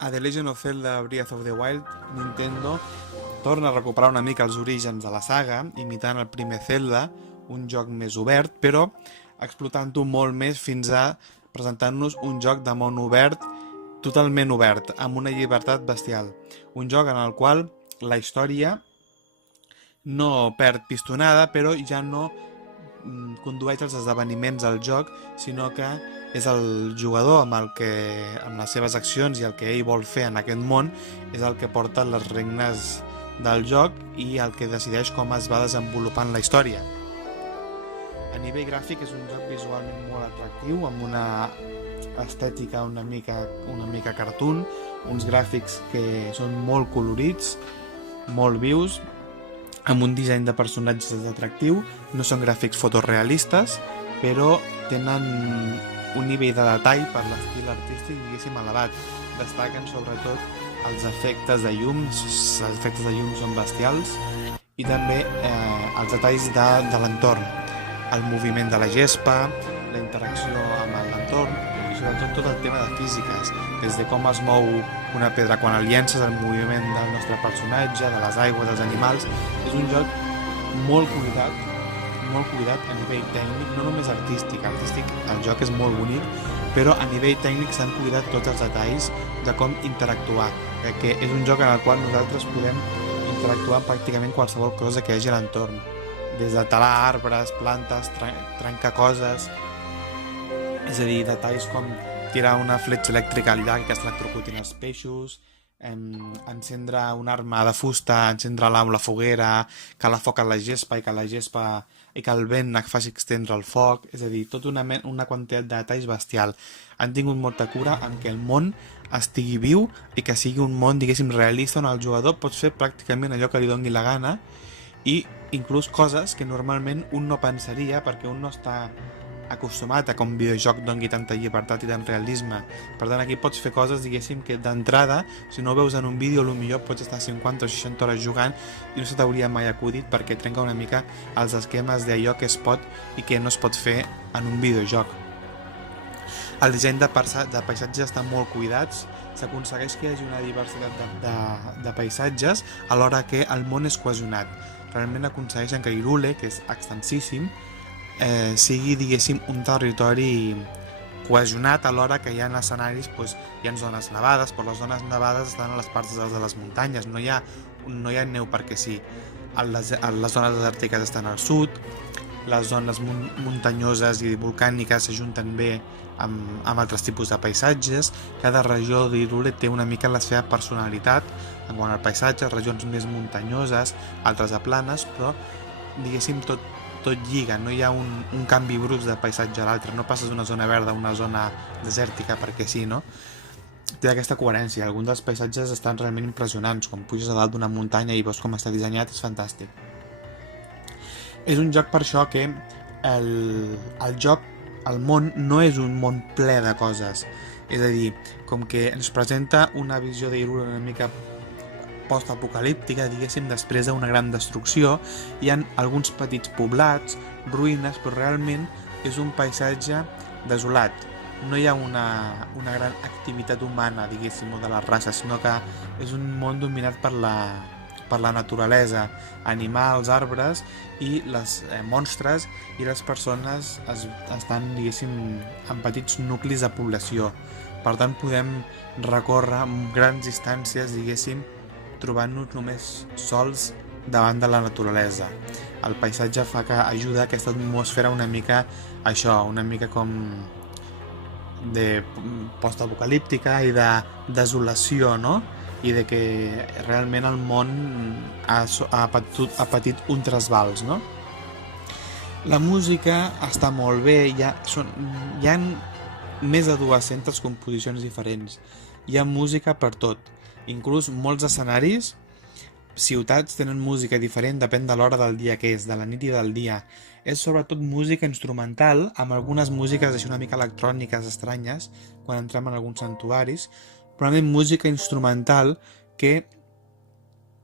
A The Legend of Zelda Breath of the Wild, Nintendo torna a recuperar una mica els orígens de la saga, imitant el primer Zelda, un joc més obert, però explotant-ho molt més fins a presentar-nos un joc de món obert, totalment obert, amb una llibertat bestial. Un joc en el qual la història no perd pistonada, però ja no condueix els esdeveniments al joc, sinó que és el jugador amb les seves accions i el que ell vol fer en aquest món és el que porta les regnes del joc i el que decideix com es va desenvolupant la història. A nivell gràfic és un joc visualment molt atractiu, amb una estètica una mica cartoon, uns gràfics que són molt colorits, molt vius, amb un disseny de personatges atractiu. No són gràfics fotorealistes, però tenen un nivell de detall per l'estil artístic, diguéssim, elevat. Destaquen sobretot els efectes de llums, els efectes de llums són bestials, i també els detalls de l'entorn, el moviment de la gespa, la interacció amb l'entorn, i sobretot tot el tema de físiques, des de com es mou una pedra quan el llences, el moviment del nostre personatge, de les aigües, dels animals. És un joc molt cuidat a nivell tècnic, no només artístic, el joc és molt bonic, però a nivell tècnic s'han cuidat tots els detalls de com interactuar, que és un joc en el qual nosaltres podem interactuar amb pràcticament qualsevol cosa que hi hagi a l'entorn, des de talar arbres, plantes, trencar coses, és a dir, detalls com tirar una fletxa elèctrica al llac que es electrocutin els peixos, encendre una arma de fusta, encendre-la amb la foguera, que la foc a la gespa i que el vent faci extendre el foc, és a dir, tota una quantitat de detalls bestial. Han tingut molta cura en què el món estigui viu i que sigui un món, diguéssim, realista, on el jugador pot fer pràcticament allò que li doni la gana, i inclús coses que normalment un no pensaria perquè un no està acostumat a que un videojoc doni tanta llibertat i tant realisme. Per tant, aquí pots fer coses, diguéssim, que d'entrada, si no ho veus en un vídeo, potser pots estar 50 o 60 hores jugant i no se t'hauria mai acudit, perquè trenca una mica els esquemes d'allò que es pot i que no es pot fer en un videojoc. El disseny de paisatges estan molt cuidats, s'aconsegueix que hi hagi una diversitat de paisatges alhora que el món és cohesionat. Realment aconsegueixen que Hyrule, que és extensíssim, sigui, diguéssim, un territori cohesionat, alhora que hi ha escenaris, hi ha zones nevades, però les zones nevades estan a les parts de les muntanyes, no hi ha neu perquè sí. Les zones desèrtiques estan al sud, les zones muntanyoses i volcàniques s'ajunten bé amb altres tipus de paisatges. Cada regió d'Hyrule té una mica la seva personalitat en quant al paisatge, regions més muntanyoses, altres a planes, però, diguéssim, tot lliga, no hi ha un canvi brusc de paisatge a l'altre, no passes d'una zona verda a una zona desèrtica perquè sí, no? Té aquesta coherència, alguns dels paisatges estan realment impressionants, quan puges a dalt d'una muntanya i veus com està dissenyat, és fantàstic. És un joc per això que el món no és un món ple de coses, és a dir, com que ens presenta una visió d'Hyrule una mica post-apocalíptica, diguéssim, després d'una gran destrucció, hi ha alguns petits poblats, ruïnes, però realment és un paisatge desolat. No hi ha una gran activitat humana, diguéssim, o de la raça, sinó que és un món dominat per la naturalesa, animals, arbres i les monstres, i les persones estan, diguéssim, en petits nuclis de població. Per tant, podem recórrer grans distàncies, diguéssim, trobant-nos només sols davant de la naturalesa. El paisatge fa que ajuda a aquesta atmosfera una mica això, una mica com de postapocalíptica i de desolació, no? I de que realment el món ha patit un trasbals, no? La música està molt bé, hi ha més de 200 composicions diferents, hi ha música per tot. Inclús molts escenaris, ciutats, tenen música diferent, depèn de l'hora del dia que és, de la nit i del dia. És sobretot música instrumental, amb algunes músiques així una mica electròniques estranyes, quan entrem en alguns santuaris, però a música instrumental que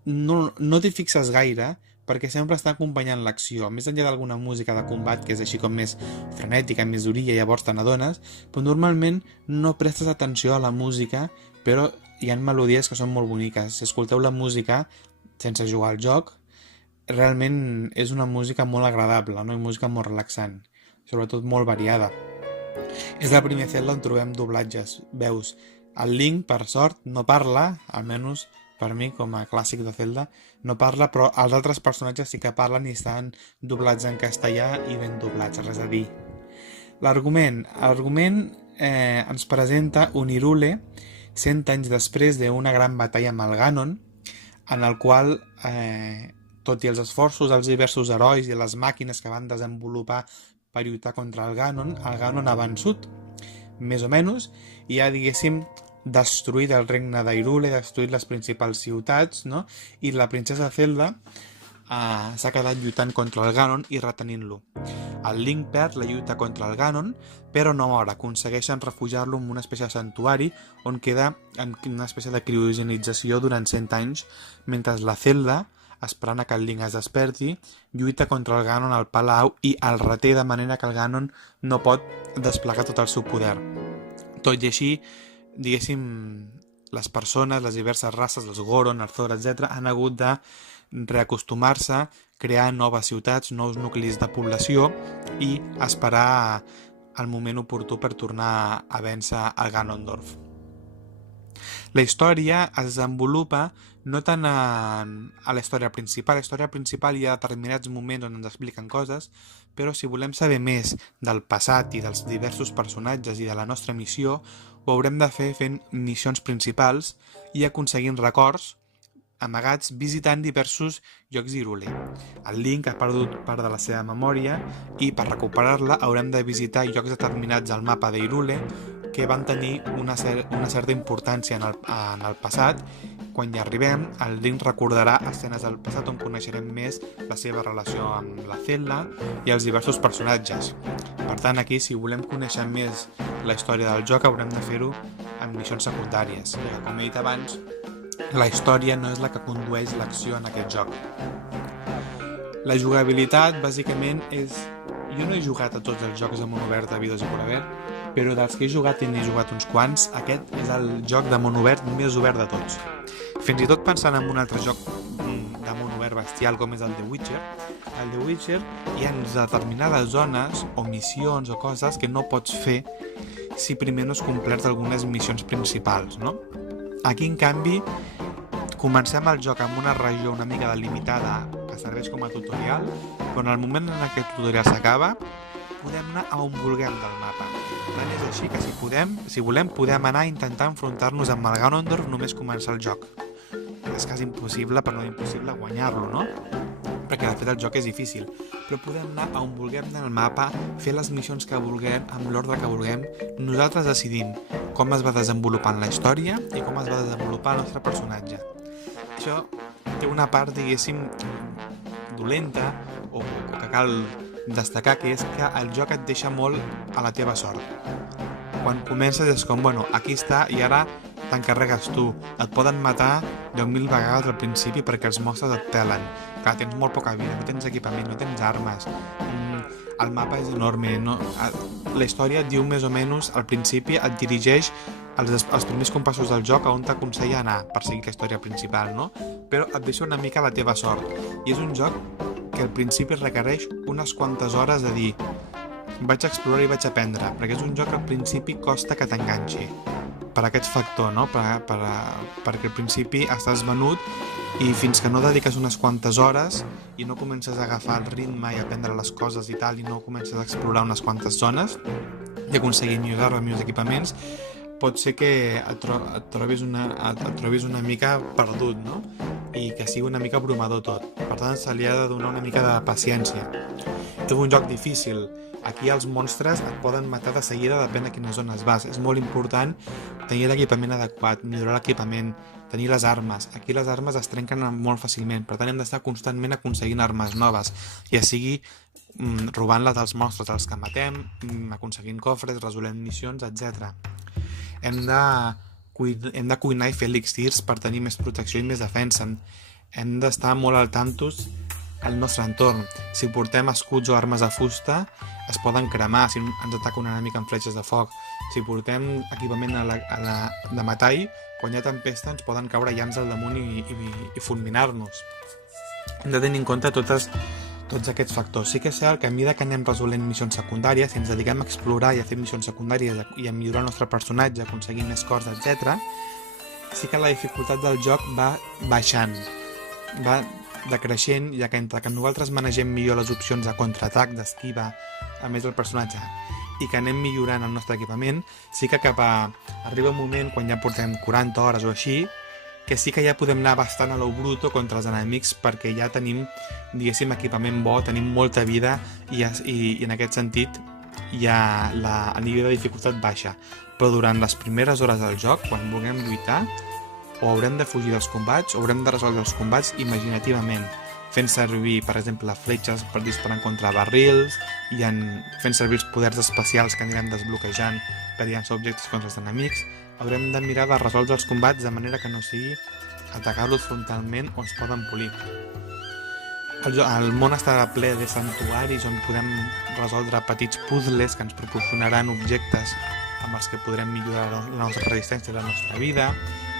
no t'hi fixes gaire, perquè sempre està acompanyant l'acció, més enllà d'alguna música de combat que és així com més frenètica, més durilla, llavors te n'adones, però normalment no prestes atenció a la música, però hi ha melodies que són molt boniques. Si escolteu la música sense jugar al joc, realment és una música molt agradable, no? I música molt relaxant, sobretot molt variada. És el primer Zelda on trobem doblatges, veus. El Link, per sort, no parla, almenys per mi, com a clàssic de Zelda, no parla, però els altres personatges sí que parlen i estan doblats en castellà i ben doblats, res a dir. L'argument ens presenta un Hyrule 100 anys després d'una gran batalla amb el Ganon, en el qual, tot i els esforços dels diversos herois i les màquines que van desenvolupar per lluitar contra el Ganon ha vençut, més o menys, i ja, diguéssim, destruït el regne d'Hyrule, destruït les principals ciutats, no? I la princesa Zelda s'ha quedat lluitant contra el Ganon i retenint-lo. El Link perd la lluita contra el Ganon, però no mor, aconsegueixen refugiar-lo en una espècie de santuari on queda en una espècie de criogenització durant 100 anys, mentre la Zelda, esperant que el Link es desperti, lluita contra el Ganon al palau i el reté de manera que el Ganon no pot desplegar tot el seu poder. Tot i així, diguéssim, les persones, les diverses races, els Goron, el Zora, etc., han hagut de reacostumar-se, crear noves ciutats, nous nuclis de població i esperar el moment oportú per tornar a vèncer el Ganondorf. La història es desenvolupa no tant a la història principal. A la història principal hi ha determinats moments on ens expliquen coses, però si volem saber més del passat i dels diversos personatges i de la nostra missió, ho haurem de fer fent missions principals i aconseguint records amagats visitant diversos llocs d'Hyrule. El Link ha perdut part de la seva memòria i per recuperar-la haurem de visitar llocs determinats al mapa d'Hyrule que van tenir una certa importància en el passat. Quan hi arribem, el Link recordarà escenes del passat on coneixerem més la seva relació amb la Zelda i els diversos personatges. Per tant, aquí, si volem conèixer més la història del joc, haurem de fer-ho en missions secundàries. I, com he dit abans, la història no és la que condueix l'acció en aquest joc. La jugabilitat, bàsicament, és... Jo no he jugat a tots els jocs de món obert de Videos i por haver, però dels que he jugat i n'he jugat uns quants, aquest és el joc de món obert més obert de tots. Fins i tot pensant en un altre joc de món obert bestial com és el The Witcher, hi ha determinades zones o missions o coses que no pots fer si primer no has complert algunes missions principals, no? Aquí, en canvi, comencem el joc amb una regió una mica delimitada que serveix com a tutorial, però en el moment en què el tutorial s'acaba, podem anar a on vulguem del mapa. Tant és així que si volem, podem anar a intentar enfrontar-nos amb el Ganondorf només començar el joc. És quasi impossible, però no impossible, guanyar-lo, no? Perquè de fet el joc és difícil, però podem anar a on vulguem del mapa, fer les missions que vulguem, amb l'ordre que vulguem, nosaltres decidim com es va desenvolupant la història i com es va desenvolupar el nostre personatge. Això té una part, diguéssim, dolenta o que cal destacar, que és que el joc et deixa molt a la teva sort. Quan comences és com, bueno, aquí està i ara t'encarregues tu. Et poden matar 10.000 vegades al principi perquè els monstres et pelen. Clar, tens molt poca vida, no tens equipament, no tens armes. El mapa és enorme. No? La història et diu més o menys, al principi et dirigeix els primers compassos del joc a on t'aconsella anar per seguir la història principal, no? Però et deixa una mica a la teva sort. I és un joc que al principi requereix unes quantes hores de dir vaig a explorar i vaig a aprendre, perquè és un joc que al principi costa que t'enganxi per aquest factor, no? Perquè al principi estàs venut i fins que no dediques unes quantes hores i no comences a agafar el ritme i a aprendre les coses i tal, i no comences a explorar unes quantes zones i aconseguir millors armes, millors equipaments, pot ser que et trobis una mica perdut, no? I que sigui una mica abrumador tot. Per tant, se li ha de donar una mica de paciència. És un joc difícil. Aquí els monstres et poden matar de seguida, depèn de quines zones vas. És molt important tenir l'equipament adequat, millorar l'equipament, tenir les armes. Aquí les armes es trenquen molt fàcilment, per tant hem d'estar constantment aconseguint armes noves, ja sigui robant-les dels monstres als que matem, aconseguint cofres, resolent missions, etc. Hem de cuinar i fer elixirs per tenir més protecció i més defensa. Hem d'estar molt al tantos al nostre entorn. Si portem escuts o armes de fusta, es poden cremar si ens ataca un enemic amb fletxes de foc. Si portem equipament de metall, quan hi ha tempesta ens poden caure llamps al damunt i fulminar-nos. Hem de tenir en compte tots aquests factors. Sí que és cert que a mesura que anem resolent missions secundàries, si ens dediquem a explorar i a fer missions secundàries i a millorar el nostre personatge, aconseguir més cors, etc., sí que la dificultat del joc va baixant, va decreixent, ja que entre que nosaltres manegem millor les opcions de contraatac, d'esquiva, a més el personatge, i que anem millorant el nostre equipament, sí que arriba un moment, quan ja portem 40 hores o així, que sí que ja podem anar bastant a lo bruto contra els enemics, perquè ja tenim, diguéssim, equipament bo, tenim molta vida i en aquest sentit ja el nivell de dificultat baixa. Però durant les primeres hores del joc, quan vulguem lluitar, o haurem de fugir dels combats o haurem de resoldre els combats imaginativament, fent servir, per exemple, fletxes per disparar contra barrils, fent servir els poders especials que anirem desbloquejant per llançar objectes contra els enemics. Haurem de mirar de resoldre els combats de manera que no sigui atacar-los frontalment o ens poden polir. El món està ple de santuaris on podem resoldre petits puzzles que ens proporcionaran objectes amb els que podrem millorar la nostra resistència i la nostra vida.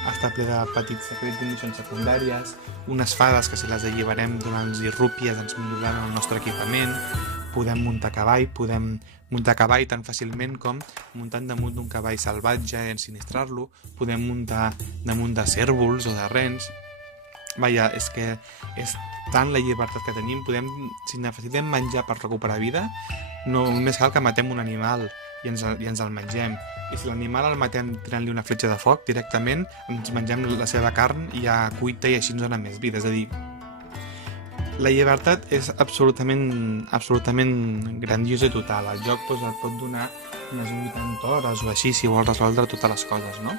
Està ple de petits secrets i missions secundàries, unes fades que si les alliberem donant-los rúpies ens milloraran el nostre equipament. Podem muntar cavall tan fàcilment com muntant damunt d'un cavall salvatge i ensinistrar-lo. Podem muntar damunt de cérvols o de rens. Vaja, és que és tant la llibertat que tenim. Si necessitem menjar per recuperar vida, només cal que matem un animal i ens el mengem. I si l'animal el matem tirant-li una fletxa de foc, directament ens mengem la seva carn i ja cuita i així ens dona més vida. És a dir, la llibertat és absolutament grandiosa i total. El joc et pot donar unes 80 hores o així si vols resoldre totes les coses, no?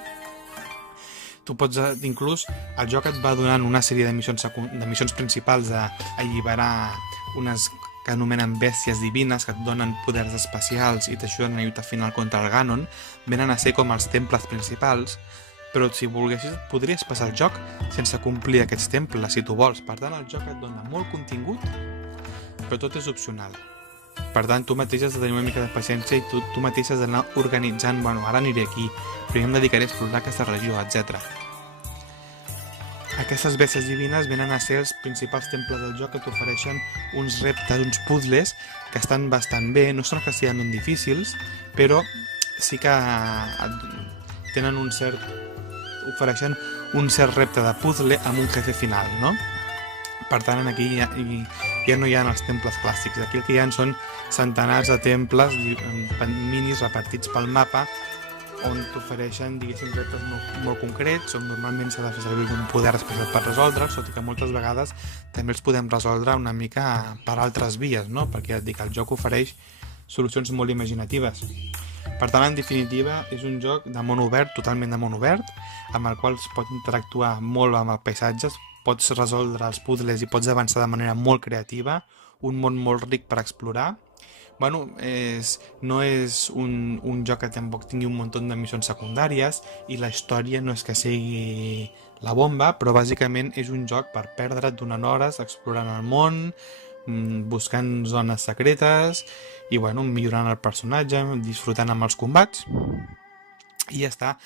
Tu pots, inclús, el joc et va donant una sèrie de missions principals a alliberar unes que anomenen bèsties divines, que et donen poders especials i t'ajuden a lluitar final contra el Ganon. Venen a ser com els temples principals, però si volguessis podries passar el joc sense complir aquests temples, si tu vols. Per tant, el joc et dona molt contingut, però tot és opcional. Per tant, tu mateix has de tenir una mica de paciència i tu mateix has d'anar organitzant, ara aniré aquí, primer em dedicaré a explorar aquesta regió, etc. Aquestes bèsties divines venen a ser els principals temples del joc que t'ofereixen uns reptes, uns puzzles que estan bastant bé, no són excessivament difícils, però sí que ofereixen un cert repte de puzzle amb un jefe final, no? Per tant, aquí ja no hi ha els temples clàssics, aquí el que hi ha són centenars de temples minis repartits pel mapa on t'ofereixen, diguéssim, reptes molt concrets, on normalment s'ha de fer servir un poder especial per resoldre'ls, tot i que moltes vegades també els podem resoldre una mica per altres vies, no? Perquè ja et dic, el joc ofereix solucions molt imaginatives. Per tant, en definitiva, és un joc de món obert, totalment de món obert, amb el qual es pot interactuar molt amb els paisatges, pots resoldre els puzzles i pots avançar de manera molt creativa, un món molt ric per explorar. No és un joc que tampoc tingui un munt de missions secundàries i la història no és que sigui la bomba, però bàsicament és un joc per perdre't durant hores explorant el món, buscant zones secretes i millorant el personatge, disfrutant amb els combats i ja està.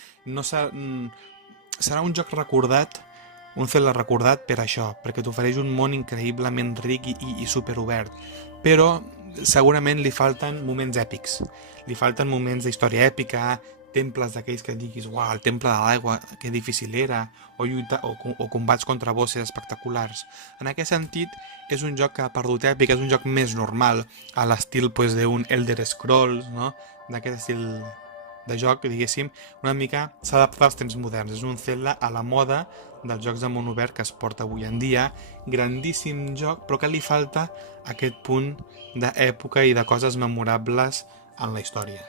Serà un joc recordat, un Zelda recordat per això, perquè t'ofereix un món increïblement ric i superobert, però segurament li falten moments èpics, li falten moments d'història èpica, temples d'aquells que diguis uau, el temple de l'aigua, que difícil era, o combats contra bosses espectaculars. En aquest sentit, és un joc que ha perdut èpica, és un joc més normal, a l'estil d'un Elder Scrolls, no? D'aquest estil de joc, diguéssim, una mica s'ha adaptat als temps moderns. És un Zelda a la moda dels jocs de món obert que es porta avui en dia. Grandíssim joc, però que li falta aquest punt d'època i de coses memorables en la història.